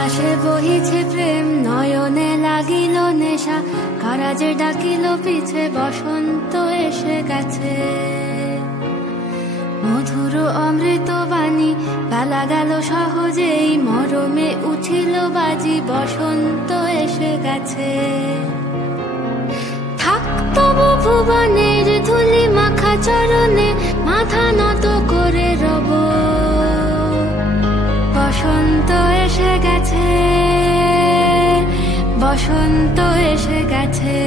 বাতাসে বহিছে প্রেম, নয়নে লাগিল নেশা, কারাজে ডাকিল পিছে, বসন্ত এসে গেছে। মধুর অমৃত বাণী, বেলা গেল সহজেই, মরমে উঠিল বাজি, বসন্ত এসে গেছে। থাক তবু ভুবনের ধুলি মাখা চরণে, মাথা নত করে রব, বসন্ত এসে গেছে, বসন্ত এসে গেছে।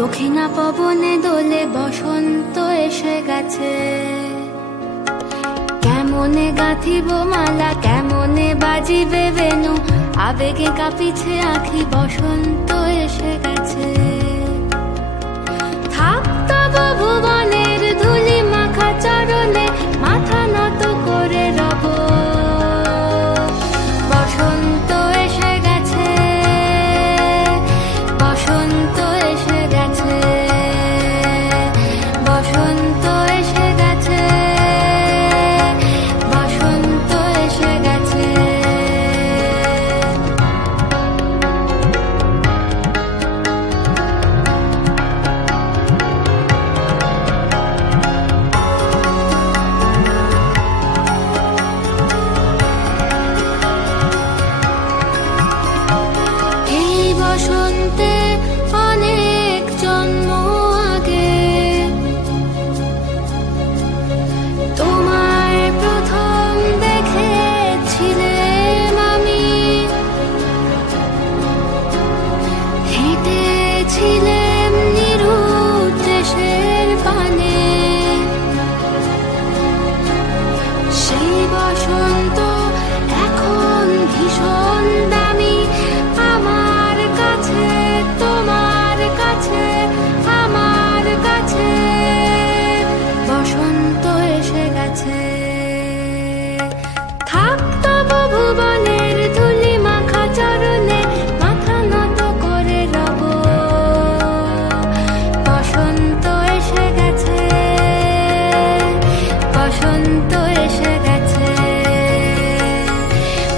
দক্ষিণা পবনে দোলে, বসন্ত এসে গেছে। কেমনে গাঁথিব মালা, কেমনে বাজিবে বেনু, আবেগে কাঁপিছে আঁখি, বসন্ত এসে গেছে। থাক তবু ভুবনের ধুলি মাখা চরণে, মাথা নত করে রব, বসন্ত এসে গেছে, বসন্ত এসে গেছে, বসন্ত এসে গেছে, বসন্ত এসে গেছে। এই বসন্তে অনেক জন্ম আগে, তোমায় প্রথম দেখেছিলাম আমি, হেঁটেছিলাম নিরুদ্ধ দেশের পানে। সেই বসন্ত এখন ভীষণ দামি, আমার কাছে, তোমার কাছে, আমার কাছে, বসন্ত এসে গেছে। থাক তবু ভুবনের ধুলি মাখা চরণে, মাথা নত করে রব, বসন্ত এসে গেছে, বসন্ত এসে গেছে,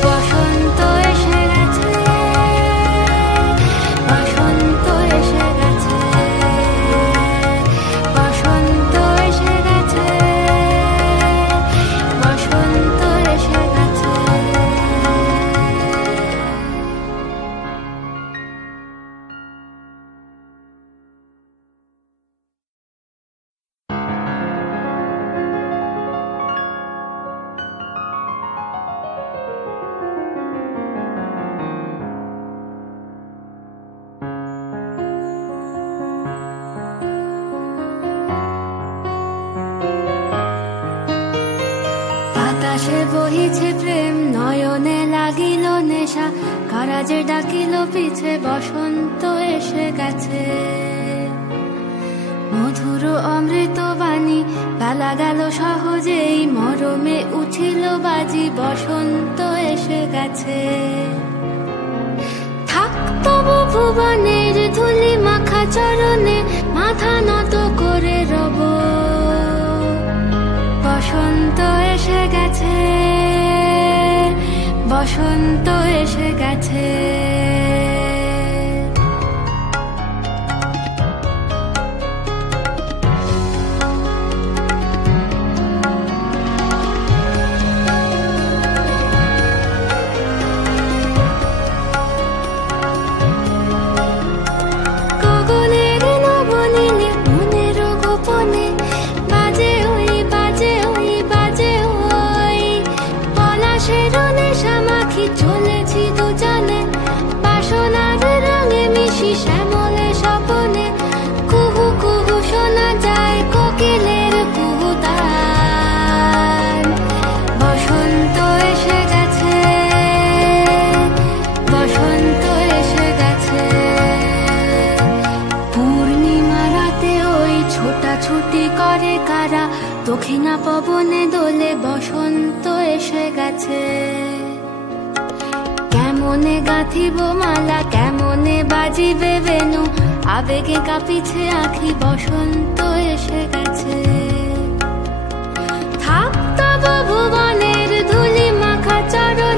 বসন্ত এসে গেছে, বসন্ত এসে গেছে, বসন্ত এসে গেছে, বসন্ত এসে গেছে। বাতাসে বহিছে প্রেম, নয়নে লাগিল নেশা, কারাজে ডাকিল পিছে, বসন্ত এসে গেছে। মধুর অমৃত বাণী, বেলা গেল সহজেই, মরমে উঠিল বাজি, বসন্ত এসে গেছে। থাক তবু ভুবনের ধুলি মাখা চরণে, মাথা নত করে রব, বসন্ত এসে গেছে, বসন্ত এসে গেছে। গগনের নবনীলে, মনের গোপনে, শ্যামলে স্বপনে কুহু কুহু শোনা যায় কোকিলের কুহুতান। বসন্ত এসে গেছে, বসন্ত এসে গেছে। পূর্ণিমা রাতে ওই ছোটাছুটি করে কারা, দক্ষিণা পবনে দোলে বসন্ত এসে গেছে। কেমনে গাঁথিব মালা, কেমনে বাজিবে বেনু, আবেগে কাঁপিছে আঁখি, বসন্ত এসে গেছে। থাক তব ভুবনের ধুলি মাখা চরণ